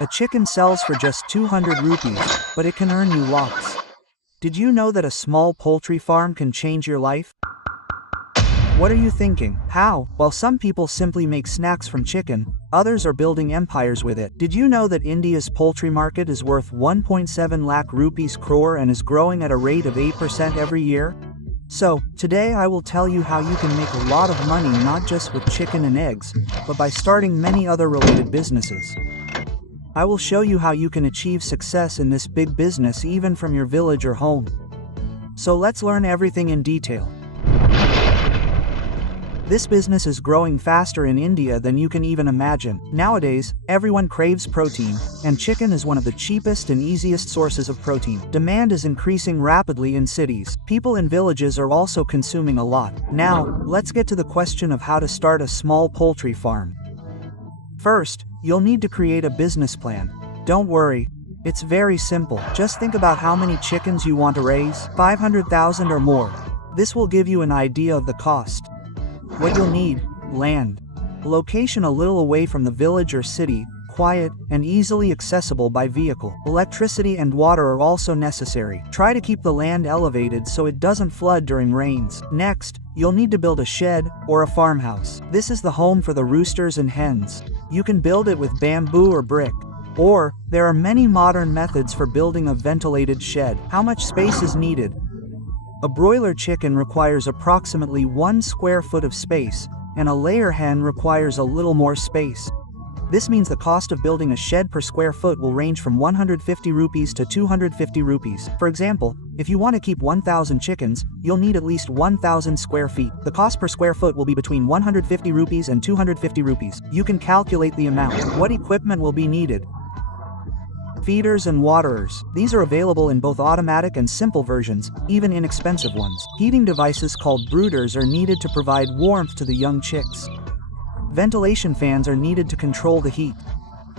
A chicken sells for just 200 rupees, but it can earn you lakhs. Did you know that a small poultry farm can change your life? What are you thinking? How? Well, some people simply make snacks from chicken, others are building empires with it. Did you know that India's poultry market is worth 1.7 lakh rupees crore and is growing at a rate of 8% every year? So, today I will tell you how you can make a lot of money not just with chicken and eggs, but by starting many other related businesses. I will show you how you can achieve success in this big business even from your village or home. So let's learn everything in detail. This business is growing faster in India than you can even imagine. Nowadays, everyone craves protein, and chicken is one of the cheapest and easiest sources of protein. Demand is increasing rapidly in cities. People in villages are also consuming a lot. Now, let's get to the question of how to start a small poultry farm. First, you'll need to create a business plan. Don't worry, it's very simple. Just think about how many chickens you want to raise, 500,000 or more. This will give you an idea of the cost. What you'll need: land. A location a little away from the village or city, quiet, and easily accessible by vehicle. Electricity and water are also necessary. Try to keep the land elevated so it doesn't flood during rains. Next, you'll need to build a shed, or a farmhouse. This is the home for the roosters and hens. You can build it with bamboo or brick. Or, there are many modern methods for building a ventilated shed. How much space is needed? A broiler chicken requires approximately 1 square foot of space, and a layer hen requires a little more space. This means the cost of building a shed per square foot will range from 150 rupees to 250 rupees. For example, if you want to keep 1,000 chickens, you'll need at least 1,000 square feet. The cost per square foot will be between 150 rupees and 250 rupees. You can calculate the amount. What equipment will be needed? Feeders and waterers. These are available in both automatic and simple versions, even inexpensive ones. Heating devices called brooders are needed to provide warmth to the young chicks. Ventilation fans are needed to control the heat.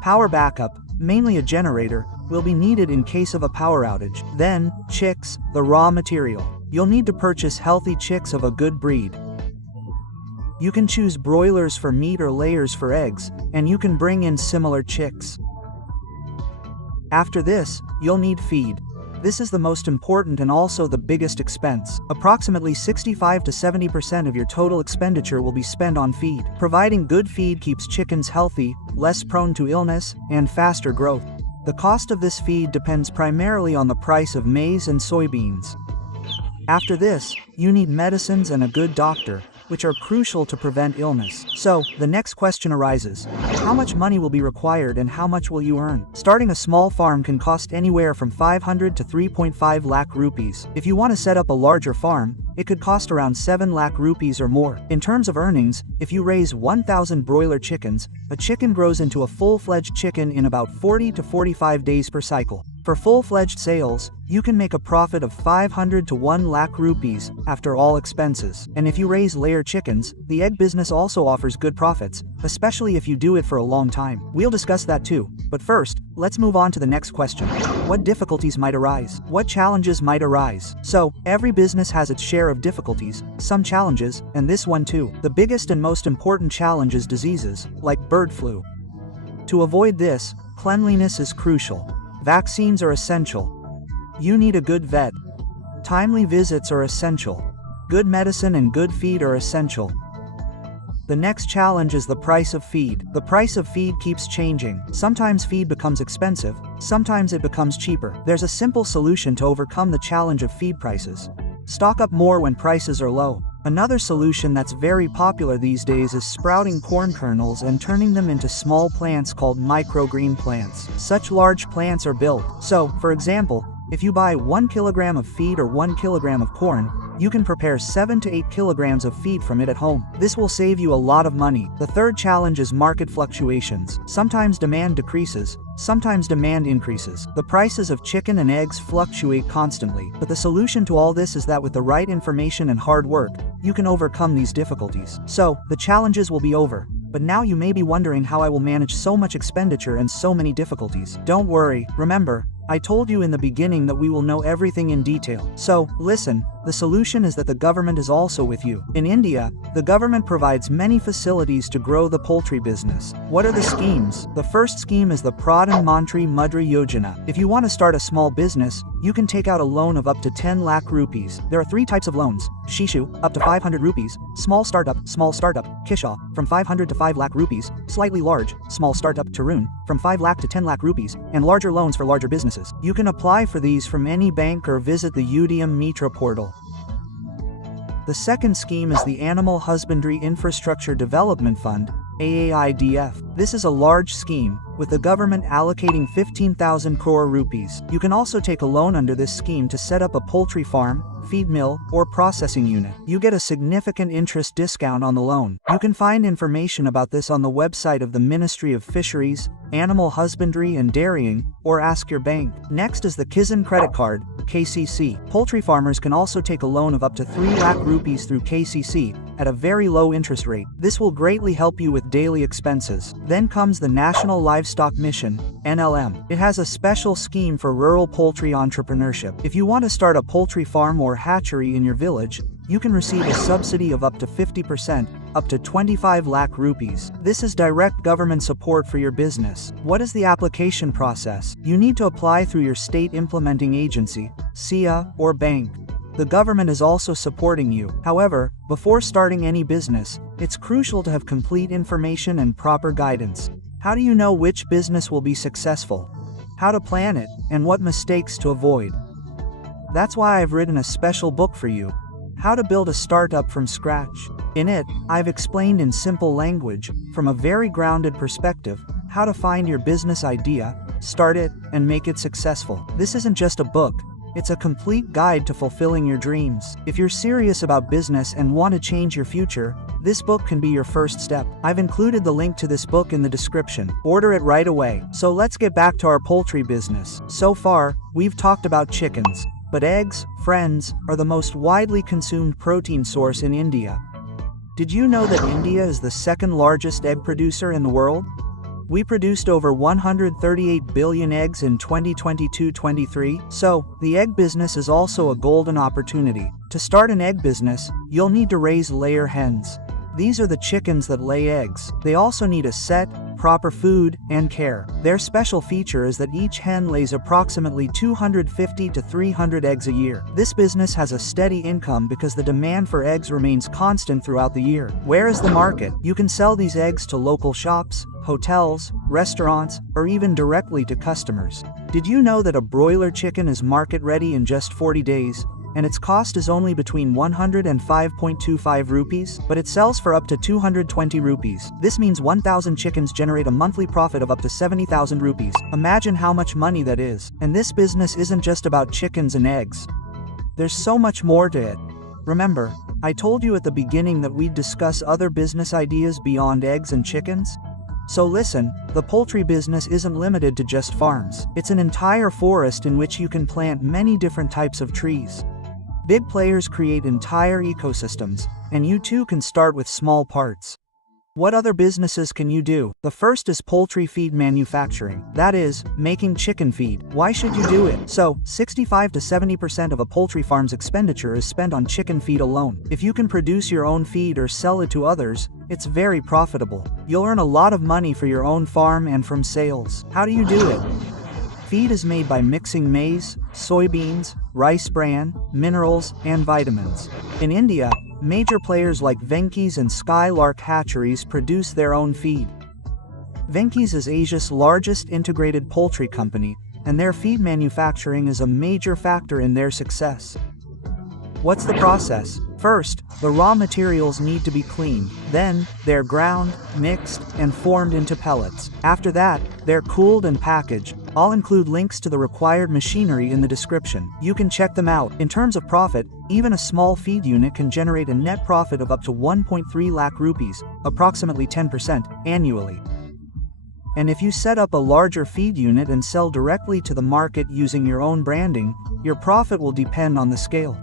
Power backup, mainly a generator, will be needed in case of a power outage. Then, chicks, the raw material. You'll need to purchase healthy chicks of a good breed. You can choose broilers for meat or layers for eggs, and you can bring in similar chicks. After this, you'll need feed. This is the most important and also the biggest expense. Approximately 65 to 70% of your total expenditure will be spent on feed. Providing good feed keeps chickens healthy, less prone to illness, and faster growth. The cost of this feed depends primarily on the price of maize and soybeans. After this, you need medicines and a good doctor, which are crucial to prevent illness. So, the next question arises: how much money will be required and how much will you earn? Starting a small farm can cost anywhere from 500 to 3.5 lakh rupees. If you want to set up a larger farm, it could cost around 7 lakh rupees or more. In terms of earnings, if you raise 1,000 broiler chickens, a chicken grows into a full-fledged chicken in about 40 to 45 days per cycle. For full-fledged sales, you can make a profit of 500 to 1 lakh rupees after all expenses. And if you raise layer chickens, the egg business also offers good profits, especially if you do it for a long time. We'll discuss that too. But first, let's move on to the next question. What difficulties might arise? What challenges might arise? So, every business has its share of difficulties, some challenges, and this one too. The biggest and most important challenge is diseases, like bird flu. To avoid this, cleanliness is crucial. Vaccines are essential. You need a good vet. Timely visits are essential. Good medicine and good feed are essential. The next challenge is the price of feed. The price of feed keeps changing. Sometimes feed becomes expensive, sometimes it becomes cheaper. There's a simple solution to overcome the challenge of feed prices. Stock up more when prices are low. Another solution that's very popular these days is sprouting corn kernels and turning them into small plants called microgreen plants. Such large plants are built. So, for example, if you buy 1 kilogram of feed or 1 kilogram of corn, you can prepare 7 to 8 kilograms of feed from it at home. This will save you a lot of money. The third challenge is market fluctuations. Sometimes demand decreases, sometimes demand increases. The prices of chicken and eggs fluctuate constantly, but the solution to all this is that with the right information and hard work, you can overcome these difficulties. So, the challenges will be over. But now you may be wondering how I will manage so much expenditure and so many difficulties. Don't worry, remember, I told you in the beginning that we will know everything in detail. So, listen, The solution is that the government is also with you. In India, the government provides many facilities to grow the poultry business. What are the schemes? The first scheme is the Pradhan Mantri Mudra Yojana. If you want to start a small business, you can take out a loan of up to 10 lakh rupees. There are 3 types of loans: Shishu, up to 500 rupees, small startup, Kisha, from 500 to 5 lakh rupees, slightly large, small startup, Tarun, from 5 lakh to 10 lakh rupees, and larger loans for larger businesses. You can apply for these from any bank or visit the Udyam Mitra portal. The second scheme is the Animal Husbandry Infrastructure Development Fund, AAIDF. This is a large scheme, with the government allocating 15,000 crore rupees. You can also take a loan under this scheme to set up a poultry farm, feed mill, or processing unit. You get a significant interest discount on the loan. You can find information about this on the website of the Ministry of Fisheries, Animal Husbandry and Dairying, or ask your bank. Next is the Kisan Credit Card, KCC. Poultry farmers can also take a loan of up to 3 lakh rupees through KCC, at a very low interest rate. This will greatly help you with daily expenses. Then comes the National Livestock Mission, NLM. It has a special scheme for rural poultry entrepreneurship. If you want to start a poultry farm or hatchery in your village, you can receive a subsidy of up to 50%, up to 25 lakh rupees. This is direct government support for your business. What is the application process? You need to apply through your state implementing agency, SIA, or bank. The government is also supporting you. However, before starting any business, it's crucial to have complete information and proper guidance. How do you know which business will be successful? How to plan it, and what mistakes to avoid? That's why I've written a special book for you, How to Build a Startup from Scratch. In it, I've explained in simple language, from a very grounded perspective, how to find your business idea, start it, and make it successful. This isn't just a book. It's a complete guide to fulfilling your dreams. If you're serious about business and want to change your future, this book can be your first step. I've included the link to this book in the description. Order it right away. So let's get back to our poultry business. So far, we've talked about chickens. But eggs, friends, are the most widely consumed protein source in India. Did you know that India is the second largest egg producer in the world? We produced over 138 billion eggs in 2022-23, so the egg business is also a golden opportunity. To start an egg business, you'll need to raise layer hens. These are the chickens that lay eggs. They also need a set, proper food, and care. Their special feature is that each hen lays approximately 250 to 300 eggs a year. This business has a steady income because the demand for eggs remains constant throughout the year. Where is the market? You can sell these eggs to local shops, hotels, restaurants, or even directly to customers. Did you know that a broiler chicken is market ready in just 40 days? And its cost is only between 100 and 5.25 rupees, but it sells for up to 220 rupees. This means 1,000 chickens generate a monthly profit of up to 70,000 rupees. Imagine how much money that is. And this business isn't just about chickens and eggs. There's so much more to it. Remember, I told you at the beginning that we'd discuss other business ideas beyond eggs and chickens? So listen, the poultry business isn't limited to just farms. It's an entire forest in which you can plant many different types of trees. Big players create entire ecosystems, and you too can start with small parts. What other businesses can you do? The first is poultry feed manufacturing. That is, making chicken feed. Why should you do it? So, 65 to 70% of a poultry farm's expenditure is spent on chicken feed alone. If you can produce your own feed or sell it to others, it's very profitable. You'll earn a lot of money for your own farm and from sales. How do you do it? Feed is made by mixing maize, soybeans, rice bran, minerals, and vitamins. In India, major players like Venky's and Skylark hatcheries produce their own feed. Venky's is Asia's largest integrated poultry company, and their feed manufacturing is a major factor in their success. What's the process? First, the raw materials need to be cleaned. Then, they're ground, mixed, and formed into pellets. After that, they're cooled and packaged. I'll include links to the required machinery in the description. You can check them out. In terms of profit, even a small feed unit can generate a net profit of up to 1.3 lakh rupees, approximately 10%, annually. And if you set up a larger feed unit and sell directly to the market using your own branding, your profit will depend on the scale.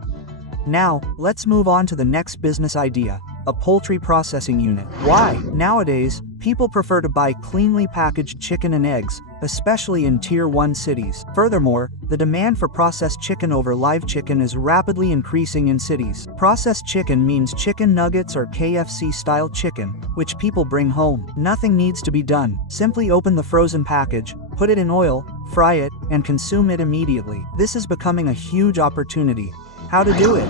Now, let's move on to the next business idea, a poultry processing unit. Why? Nowadays, People prefer to buy cleanly packaged chicken and eggs, especially in Tier 1 cities. Furthermore, the demand for processed chicken over live chicken is rapidly increasing in cities. Processed chicken means chicken nuggets or KFC-style chicken, which people bring home. Nothing needs to be done. Simply open the frozen package, put it in oil, fry it, and consume it immediately. This is becoming a huge opportunity. How to do it?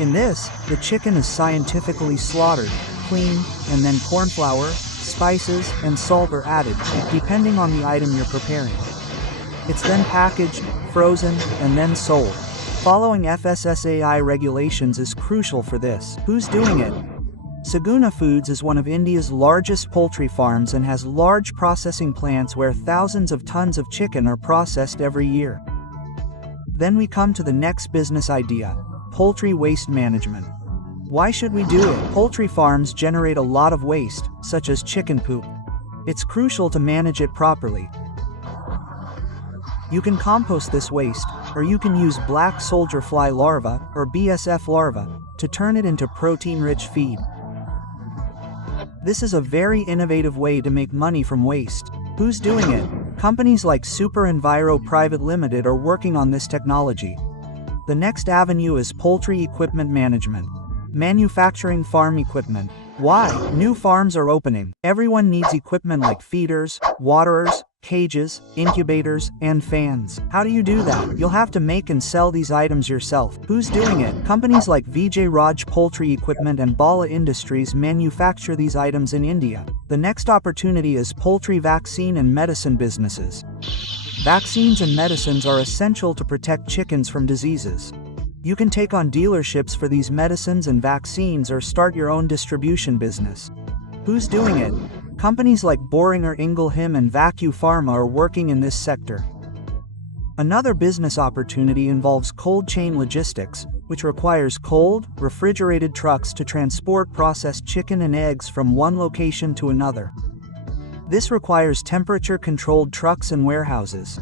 In this, the chicken is scientifically slaughtered, cleaned, and then corn flour, spices, and salt are added, depending on the item you're preparing. It's then packaged, frozen, and then sold. Following FSSAI regulations is crucial for this. Who's doing it? Saguna Foods is one of India's largest poultry farms and has large processing plants where thousands of tons of chicken are processed every year. Then we come to the next business idea: poultry waste management. Why should we do it? Poultry farms generate a lot of waste, such as chicken poop. It's crucial to manage it properly. You can compost this waste, or you can use black soldier fly larvae, or BSF larvae, to turn it into protein-rich feed. This is a very innovative way to make money from waste. Who's doing it? Companies like Super Enviro Private Limited are working on this technology. The next avenue is poultry equipment management. Manufacturing farm equipment. Why? New farms are opening. Everyone needs equipment like feeders, waterers, cages, incubators, and fans. How do you do that? You'll have to make and sell these items yourself. Who's doing it? Companies like Vijay Raj Poultry Equipment and Bala Industries manufacture these items in India. The next opportunity is poultry vaccine and medicine businesses. Vaccines and medicines are essential to protect chickens from diseases. You can take on dealerships for these medicines and vaccines or start your own distribution business. Who's doing it? Companies like Boehringer Ingelheim and Vacu Pharma are working in this sector. Another business opportunity involves cold chain logistics, which requires cold, refrigerated trucks to transport processed chicken and eggs from one location to another. This requires temperature-controlled trucks and warehouses.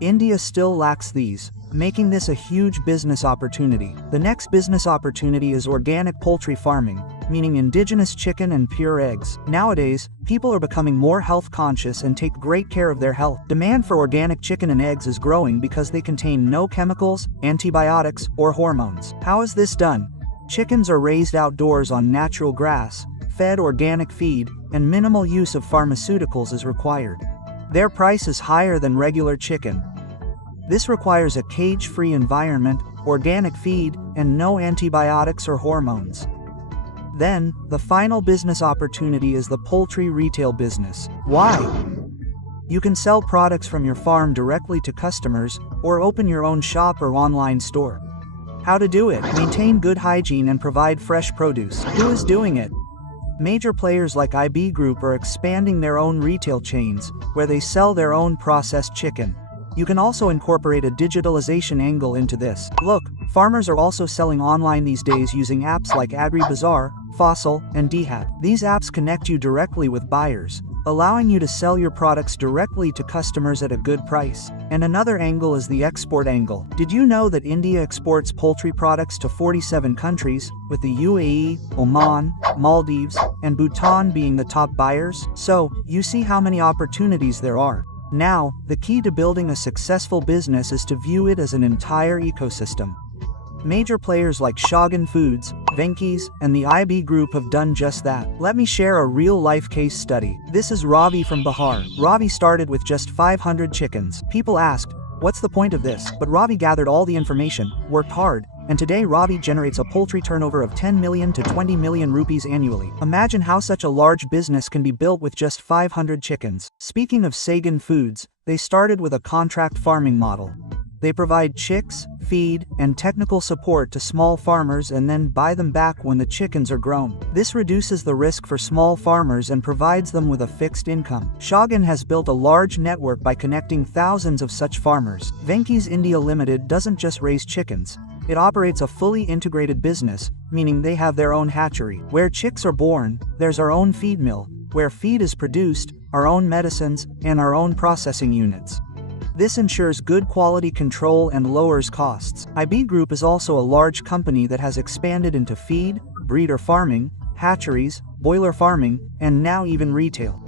India still lacks these, making this a huge business opportunity. The next business opportunity is organic poultry farming, meaning indigenous chicken and pure eggs. Nowadays, people are becoming more health conscious and take great care of their health. Demand for organic chicken and eggs is growing because they contain no chemicals, antibiotics, or hormones. How is this done? Chickens are raised outdoors on natural grass, fed organic feed, and minimal use of pharmaceuticals is required. Their price is higher than regular chicken. This requires a cage-free environment, organic feed, and no antibiotics or hormones. Then, the final business opportunity is the poultry retail business. Why? You can sell products from your farm directly to customers, or open your own shop or online store. How to do it? Maintain good hygiene and provide fresh produce. Who is doing it? Major players like IB Group are expanding their own retail chains, where they sell their own processed chicken. You can also incorporate a digitalization angle into this. Look, farmers are also selling online these days using apps like AgriBazaar, Fossil, and DHAT. These apps connect you directly with buyers, allowing you to sell your products directly to customers at a good price. And another angle is the export angle. Did you know that India exports poultry products to 47 countries, with the UAE, Oman, Maldives, and Bhutan being the top buyers? So, you see how many opportunities there are. Now, the key to building a successful business is to view it as an entire ecosystem. Major players like Shogun Foods, Venky's, and the IB Group have done just that. Let me share a real-life case study. This is Ravi from Bihar. Ravi started with just 500 chickens. People asked, "What's the point of this?" But Ravi gathered all the information, worked hard, and today Ravi generates a poultry turnover of 10 million to 20 million rupees annually. Imagine how such a large business can be built with just 500 chickens. Speaking of Sagan Foods, they started with a contract farming model. They provide chicks, feed, and technical support to small farmers and then buy them back when the chickens are grown. This reduces the risk for small farmers and provides them with a fixed income. Shogun has built a large network by connecting thousands of such farmers. Venky's India Limited doesn't just raise chickens. It operates a fully integrated business, meaning they have their own hatchery. Where chicks are born, there's our own feed mill. Where feed is produced, our own medicines, and our own processing units. This ensures good quality control and lowers costs. IB Group is also a large company that has expanded into feed, breeder farming, hatcheries, boiler farming, and now even retail.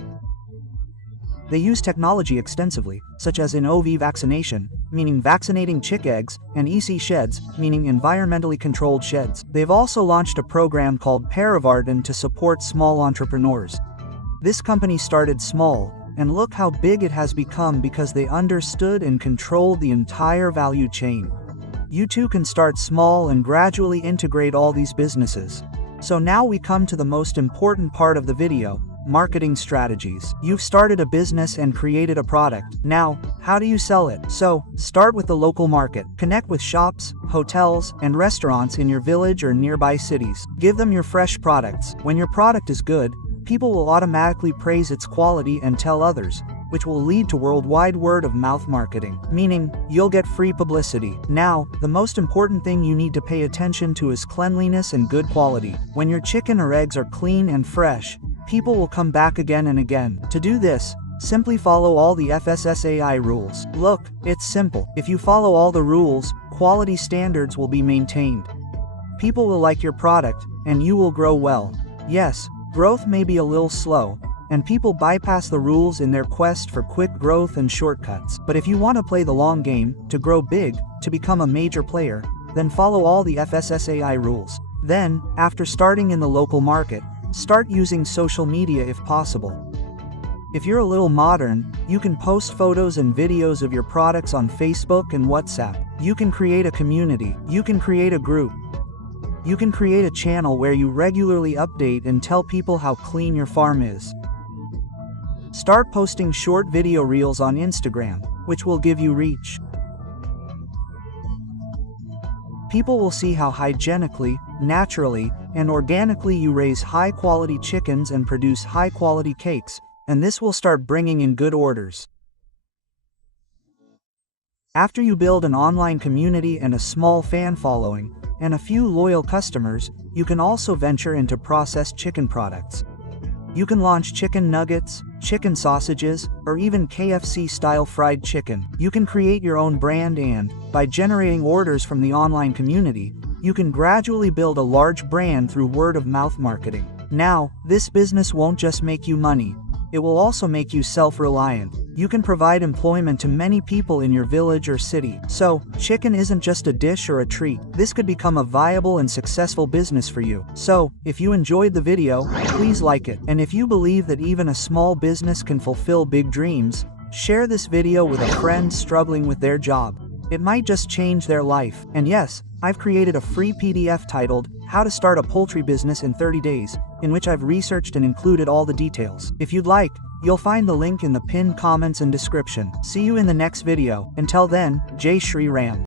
They use technology extensively, such as in OV vaccination, meaning vaccinating chick eggs, and EC sheds, meaning environmentally controlled sheds. They've also launched a program called Parivardan to support small entrepreneurs. This company started small, and look how big it has become because they understood and controlled the entire value chain. You too can start small and gradually integrate all these businesses. So now we come to the most important part of the video: marketing strategies. You've started a business and created a product. Now, how do you sell it? So, start with the local market. Connect with shops, hotels, and restaurants in your village or nearby cities. Give them your fresh products. When your product is good, people will automatically praise its quality and tell others, which will lead to worldwide word-of-mouth marketing, meaning you'll get free publicity. Now, the most important thing you need to pay attention to is cleanliness and good quality. When your chicken or eggs are clean and fresh, people will come back again and again. To do this, simply follow all the FSSAI rules. Look, it's simple. If you follow all the rules, quality standards will be maintained. People will like your product, and you will grow well. Yes, growth may be a little slow, and people bypass the rules in their quest for quick growth and shortcuts. But if you want to play the long game, to grow big, to become a major player, then follow all the FSSAI rules. Then, after starting in the local market, start using social media if possible. If you're a little modern, you can post photos and videos of your products on Facebook and WhatsApp. You can create a community. You can create a group. You can create a channel where you regularly update and tell people how clean your farm is. Start posting short video reels on Instagram, which will give you reach. People will see how hygienically, naturally, and organically you raise high-quality chickens and produce high-quality cakes, and this will start bringing in good orders. After you build an online community and a small fan following, and a few loyal customers, you can also venture into processed chicken products. You can launch chicken nuggets, chicken sausages, or even KFC-style fried chicken. You can create your own brand and, by generating orders from the online community, you can gradually build a large brand through word-of-mouth marketing. Now, this business won't just make you money. It will also make you self-reliant. You can provide employment to many people in your village or city. So, chicken isn't just a dish or a treat. This could become a viable and successful business for you. So, if you enjoyed the video, please like it. And if you believe that even a small business can fulfill big dreams, share this video with a friend struggling with their job. It might just change their life. And yes, I've created a free PDF titled, How to Start a Poultry Business in 30 Days, in which I've researched and included all the details. If you'd like, you'll find the link in the pinned comments and description. See you in the next video. Until then, Jai Shri Ram.